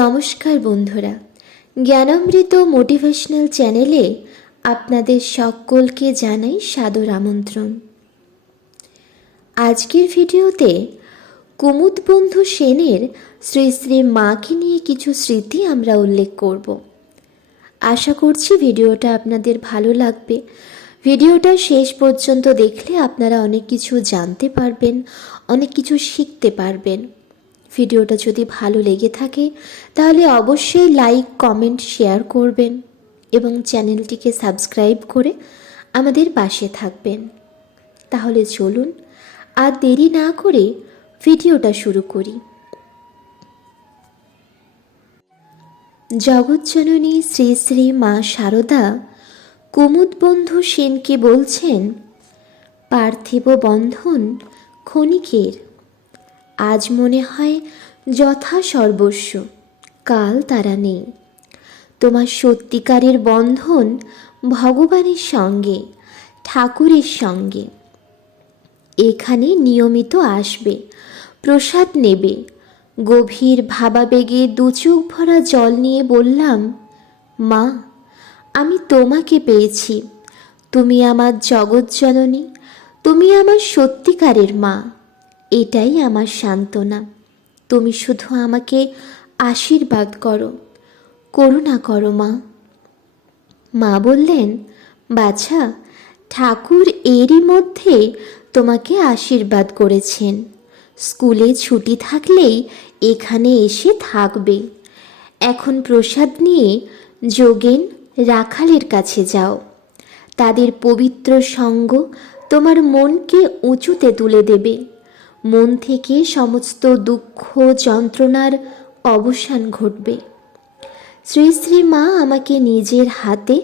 নমস্কার বন্ধুরা, জ্ঞানামৃত মোটিভেশনাল চ্যানেলে আপনাদের সকলকে জানাই সাদর আমন্ত্রণ। আজকের ভিডিওতে কুমুদবন্ধু সেনের শ্রী শ্রী মাকে নিয়ে কিছু স্মৃতি আমরা উল্লেখ করব। আশা করছি ভিডিওটা আপনাদের ভালো লাগবে। ভিডিওটা শেষ পর্যন্ত দেখলে আপনারা অনেক কিছু জানতে পারবেন, অনেক কিছু শিখতে পারবেন। ভিডিওটা যদি ভালো লেগে থাকে তাহলে অবশ্যই লাইক, কমেন্ট, শেয়ার করবেন এবং চ্যানেলটিকে সাবস্ক্রাইব করে আমাদের পাশে থাকবেন। তাহলে চলুন আর দেরি না করে ভিডিওটা শুরু করি। জগজ্জননী শ্রী শ্রী মা শারদা কুমুদবন্ধু সেনকে বলছেন, পার্থিব বন্ধন ক্ষণিকের, আজ মনে হয় যথা সর্বস্ব, কাল তারা নেই। তোমার সত্যিকারের বন্ধন ভগবানের সঙ্গে, ঠাকুরের সঙ্গে। এখানে নিয়মিত আসবে, প্রসাদ নেবে। গভীর ভাবাবেগে দু চোখ ভরা জল নিয়ে বললাম, মা, আমি তোমাকে পেয়েছি। তুমি আমার জগজ্জননী, তুমি আমার সত্যিকারের মা। এটাই আমার সান্ত্বনা। তুমি শুধু আমাকে আশীর্বাদ করো, করুণা করো মা। মা বললেন, বাছা, ঠাকুর এরই মধ্যে তোমাকে আশীর্বাদ করেছেন। স্কুলে ছুটি থাকলেই এখানে এসে থাকবে। এখন প্রসাদ নিয়ে যোগেন, রাখালের কাছে যাও। তাদের পবিত্র সঙ্গ তোমার মনকে উঁচুতে তুলে দেবে। মন থেকে সমস্ত দুঃখ যন্ত্রণার অবসান ঘটবে। শ্রী শ্রী মা আমাকে নিজের হাতে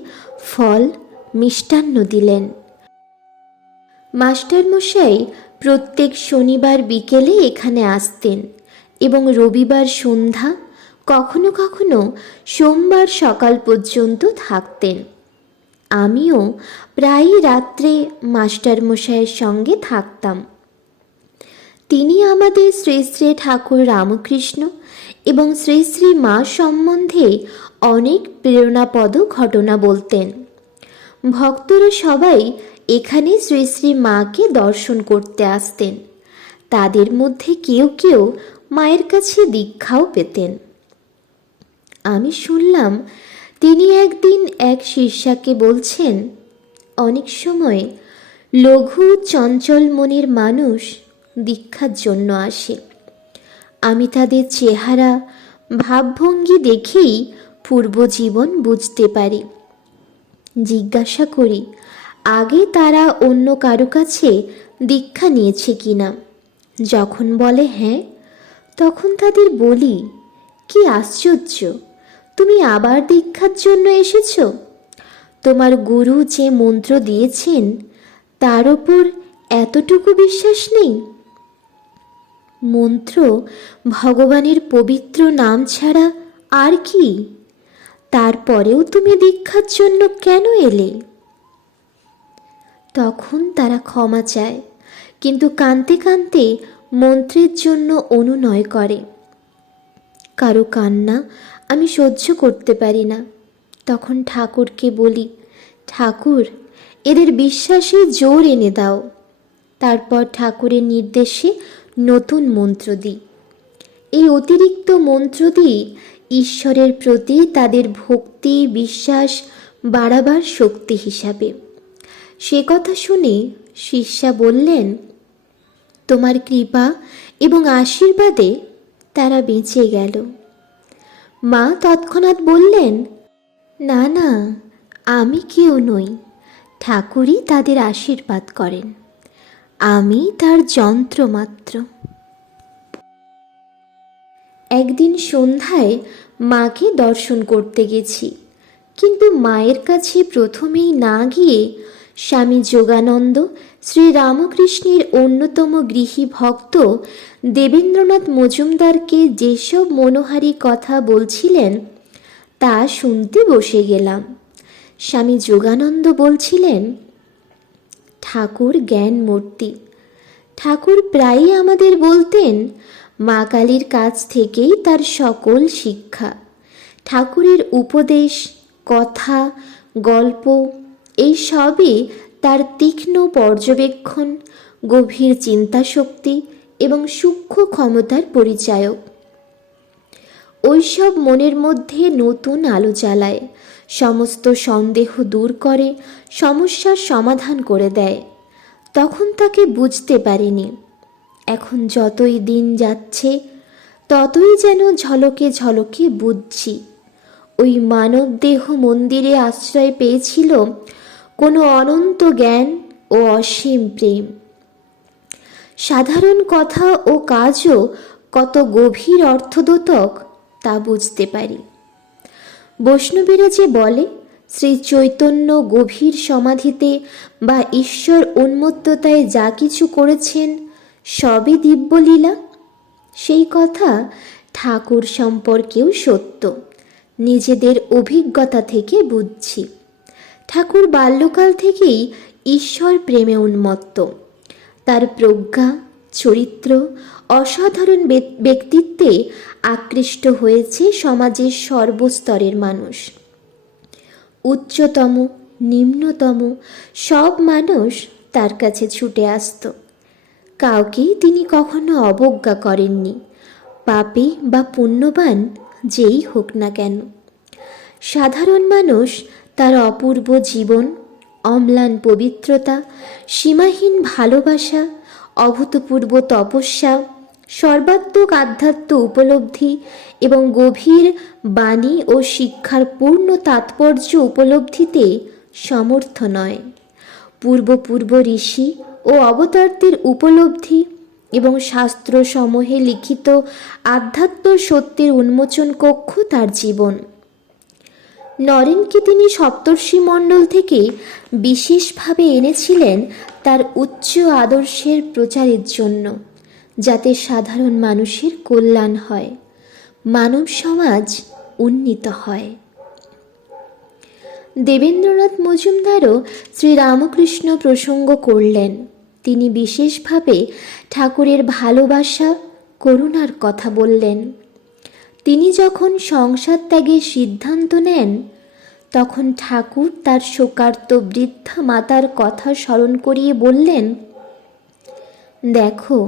ফল, মিষ্টান্ন দিলেন। মাস্টারমশাই প্রত্যেক শনিবার বিকেলে এখানে আসতেন এবং রবিবার সন্ধ্যা, কখনো কখনো সোমবার সকাল পর্যন্ত থাকতেন। আমিও প্রায়ই রাত্রে মাস্টারমশাইয়ের সঙ্গে থাকতাম। তিনি আমাদের শ্রী শ্রী ঠাকুর রামকৃষ্ণ এবং শ্রী শ্রী মা সম্বন্ধে অনেক প্রেরণাপদ ঘটনা বলতেন। ভক্তরা সবাই এখানে শ্রী শ্রী মাকে দর্শন করতে আসতেন। তাদের মধ্যে কেউ কেউ মায়ের কাছে দীক্ষাও পেতেন। আমি শুনলাম তিনি একদিন এক শিষ্যাকে বলছেন, অনেক সময় লঘু চঞ্চল মনের মানুষ দীক্ষার জন্য আসে। আমি তাদের চেহারা, ভাবভঙ্গি দেখেই পূর্বজীবন বুঝতে পারি। জিজ্ঞাসা করি আগে তারা অন্য কারো কাছে দীক্ষা নিয়েছে কিনা। যখন বলে হ্যাঁ, তখন তাদের বলি, কি আশ্চর্য, তুমি আবার দীক্ষার জন্য এসেছ? তোমার গুরু যে মন্ত্র দিয়েছেন তার ওপর এতটুকু বিশ্বাস নেই? মন্ত্র ভগবানের পবিত্র নাম ছাড়া আর কি? তারপরেও তুমি দীক্ষার জন্য কেন এলে? তখন তারা ক্ষমা চায়, কিন্তু কাঁদতে কাঁদতে মন্ত্রের জন্য অনুনয় করে। কারো কান্না আমি সহ্য করতে পারি না। তখন ঠাকুরকে বলি, ঠাকুর, এদের বিশ্বাসে জোর এনে দাও। তারপর ঠাকুরের নির্দেশে নতুন মন্ত্র দিই। এই অতিরিক্ত মন্ত্র দিই ঈশ্বরের প্রতি তাদের ভক্তি, বিশ্বাস বাড়াবার শক্তি হিসাবে। সে কথা শুনে শিষ্যা বললেন, তোমার কৃপা এবং আশীর্বাদে তারা বেঁচে গেল। মা তৎক্ষণাৎ বললেন, না না, আমি কেউ নই, ঠাকুরই তাদের আশীর্বাদ করেন, আমি তার যন্ত্র মাত্র। একদিন সন্ধ্যায় মাকে দর্শন করতে গেছি, কিন্তু মায়ের কাছে প্রথমেই না গিয়ে স্বামী যোগানন্দ শ্রী রামকৃষ্ণের অন্যতম গৃহী ভক্ত দেবেন্দ্রনাথ মজুমদারকে যেসব মনোহারী কথা বলছিলেন তা শুনতে বসে গেলাম। স্বামী যোগানন্দ বলছিলেন, ঠাকুর জ্ঞান মূর্তি। ঠাকুর প্রায়ই আমাদের বলতেন, মা কালীর কাছ থেকেই তার সকল শিক্ষা। ঠাকুরের উপদেশ, কথা, গল্প এই সবই তার তীক্ষ্ণ পর্যবেক্ষণ, গভীর চিন্তাশক্তি এবং সূক্ষ্ম ক্ষমতার পরিচায়ক। ওইসব মনের মধ্যে নতুন আলো জ্বালায়, সমস্ত সন্দেহ দূর করে, সমস্যার সমাধান করে দেয়। তখন তাকে বুঝতে পারিনি। এখন যতই দিন যাচ্ছে ততই যেন ঝলকে ঝলকে বুঝছি। ওই মানব দেহ মন্দিরে আশ্রয় পেয়েছিল কোনো অনন্ত জ্ঞান ও অসীম প্রেম। সাধারণ কথা ও কাজও কত গভীর অর্থদ্যোতক তা বুঝতে পারি। বৈষ্ণবেরা যে বলে শ্রী চৈতন্য গভীর সমাধিতে বা ঈশ্বর উন্মত্ততায় যা কিছু করেছেন সবই দিব্যলীলা, সেই কথা ঠাকুর সম্পর্কেও সত্য। নিজেদের অভিজ্ঞতা থেকে বুঝছি। ঠাকুর বাল্যকাল থেকেই ঈশ্বর প্রেমে উন্মত্ত। তার প্রজ্ঞা, চরিত্র, অসাধারণ ব্যক্তিত্বে আকৃষ্ট হয়েছে সমাজের সর্বস্তরের মানুষ। উচ্চতম, নিম্নতম সব মানুষ তার কাছে ছুটে আসত। কাউকেই তিনি কখনো অবজ্ঞা করেননি, পাপী বা পুণ্যবান যেই হোক না কেন। সাধারণ মানুষ তার অপূর্ব জীবন, অম্লান পবিত্রতা, সীমাহীন ভালোবাসা, অভূতপূর্ব তপস্যা, সর্বাত্মক আধ্যাত্ম উপলব্ধি এবং গভীর বাণী ও শিক্ষার পূর্ণ তাৎপর্য উপলব্ধিতে সমর্থ নয়। পূর্ব ঋষি ও অবতারদের উপলব্ধি এবং শাস্ত্রসমূহে লিখিত আধ্যাত্ম সত্যের উন্মোচন কক্ষ তার জীবন। নরেনকে তিনি সপ্তর্ষি মণ্ডল থেকে বিশেষভাবে এনেছিলেন তার উচ্চ আদর্শের প্রচারের জন্য, যাতে সাধারণ মানুষের কল্যাণ হয়, মানব সমাজ উন্নীত হয়। দেবেন্দ্রনাথ মজুমদারও শ্রীরামকৃষ্ণ প্রসঙ্গ করলেন। তিনি বিশেষভাবে ঠাকুরের ভালোবাসা, করুণার কথা বললেন। তিনি যখন সংসার ত্যাগের সিদ্ধান্ত নেন, তখন ঠাকুর তার শোকার্ত বৃদ্ধা মাতার কথা স্মরণ করিয়ে বললেন, দেখো,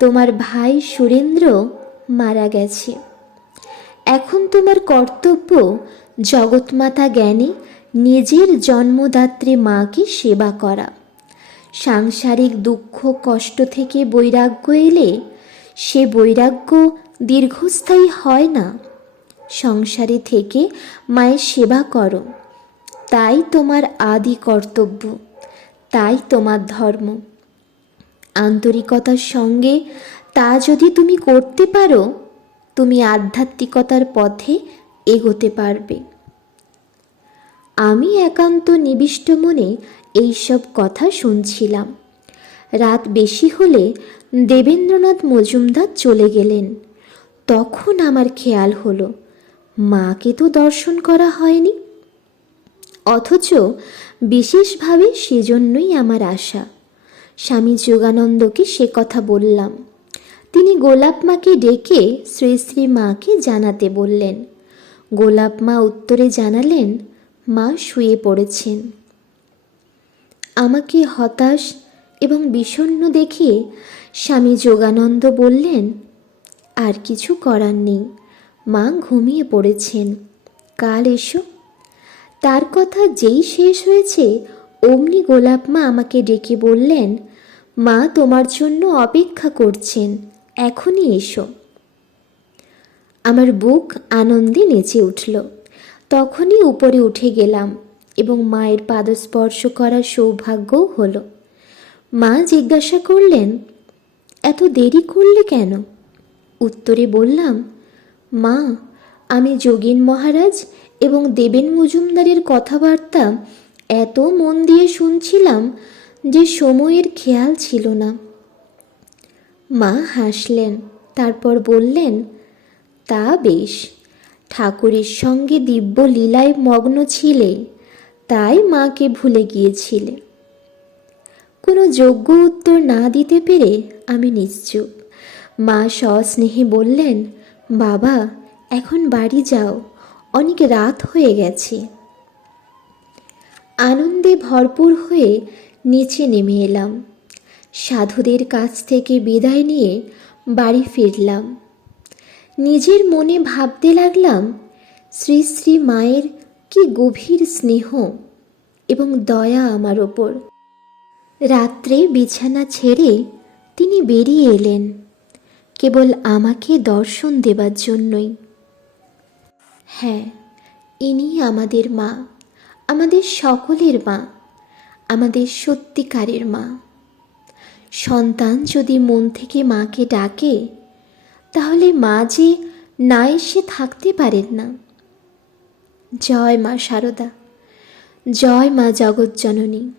তোমার ভাই সুরেন্দ্র মারা গেছে। এখন তোমার কর্তব্য জগৎমাতা জ্ঞানে নিজের জন্মদাত্রী মাকে সেবা করা। সাংসারিক দুঃখ কষ্ট থেকে বৈরাগ্য এলে সে বৈরাগ্য দীর্ঘস্থায়ী হয় না। সংসারে থেকে মায়ের সেবা করো, তাই তোমার আদি কর্তব্য, তাই তোমার ধর্ম। আন্তরিকতার সঙ্গে তা যদি তুমি করতে পারো, তুমি আধ্যাত্মিকতার পথে এগোতে পারবে। আমি একান্ত নিবিষ্ট মনে এইসব কথা শুনছিলাম। রাত বেশি হলে দেবেন্দ্রনাথ মজুমদার চলে গেলেন। তখন আমার খেয়াল হলো, মাকে তো দর্শন করা হয়নি। অথচ বিশেষভাবে সেজন্যই আমার আশা। স্বামী যোগানন্দকে সে কথা বললাম। তিনি গোলাপ মাকে ডেকে শ্রী শ্রী মাকে জানাতে বললেন। গোলাপ মা উত্তরে জানালেন, মা শুয়ে পড়েছেন। আমাকে হতাশ এবং বিষণ্ণ দেখে স্বামী যোগানন্দ বললেন, আর কিছু করার নেই, মা ঘুমিয়ে পড়েছেন, কাল এসো। তার কথা যেই শেষ হয়েছে, অমনি গোলাপ মা আমাকে ডেকে বললেন, মা তোমার জন্য অপেক্ষা করছেন, এখনই এসো। আমার বুক আনন্দে নেচে উঠল। তখনই উপরে উঠে গেলাম এবং মায়ের পাদস্পর্শ করার সৌভাগ্যও হলো। মা জিজ্ঞাসা করলেন, এত দেরি করলে কেন? উত্তরে বললাম, মা, আমি যোগীন মহারাজ এবং দেবেন মজুমদারের কথাবার্তা এত মন দিয়ে শুনছিলাম যে সময়ের খেয়াল ছিল না। মা হাসলেন, তারপর বললেন, তা বেশ, ঠাকুরের সঙ্গে দিব্য লীলায় মগ্ন ছিলে, তাই মাকে ভুলে গিয়েছিলে। কোনো যোগ্য উত্তর না দিতে পেরে আমি নিশ্চুপ। মা সস্নেহে বললেন, বাবা এখন বাড়ি যাও, অনেক রাত হয়ে গেছে। আনন্দে ভরপুর হয়ে নিচে নেমে এলাম। সাধুদের কাছ থেকে বিদায় নিয়ে বাড়ি ফিরলাম। নিজের মনে ভাবতে লাগলাম, শ্রী শ্রী মায়ের কি গভীর স্নেহ এবং দয়া আমার ওপর। রাত্রে বিছানা ছেড়ে তিনি বেরিয়ে এলেন কেবল আমাকে দর্শন দেবার জন্যই। হ্যাঁ, ইনি আমাদের মা, আমাদের সকলের মা, আমাদের সত্যিকারের মা। সন্তান যদি মন থেকে মাকে ডাকে, তাহলে মা যে না এসে থাকতে পারেন না। জয় মা শারদা, জয় মা জগজ্জননী।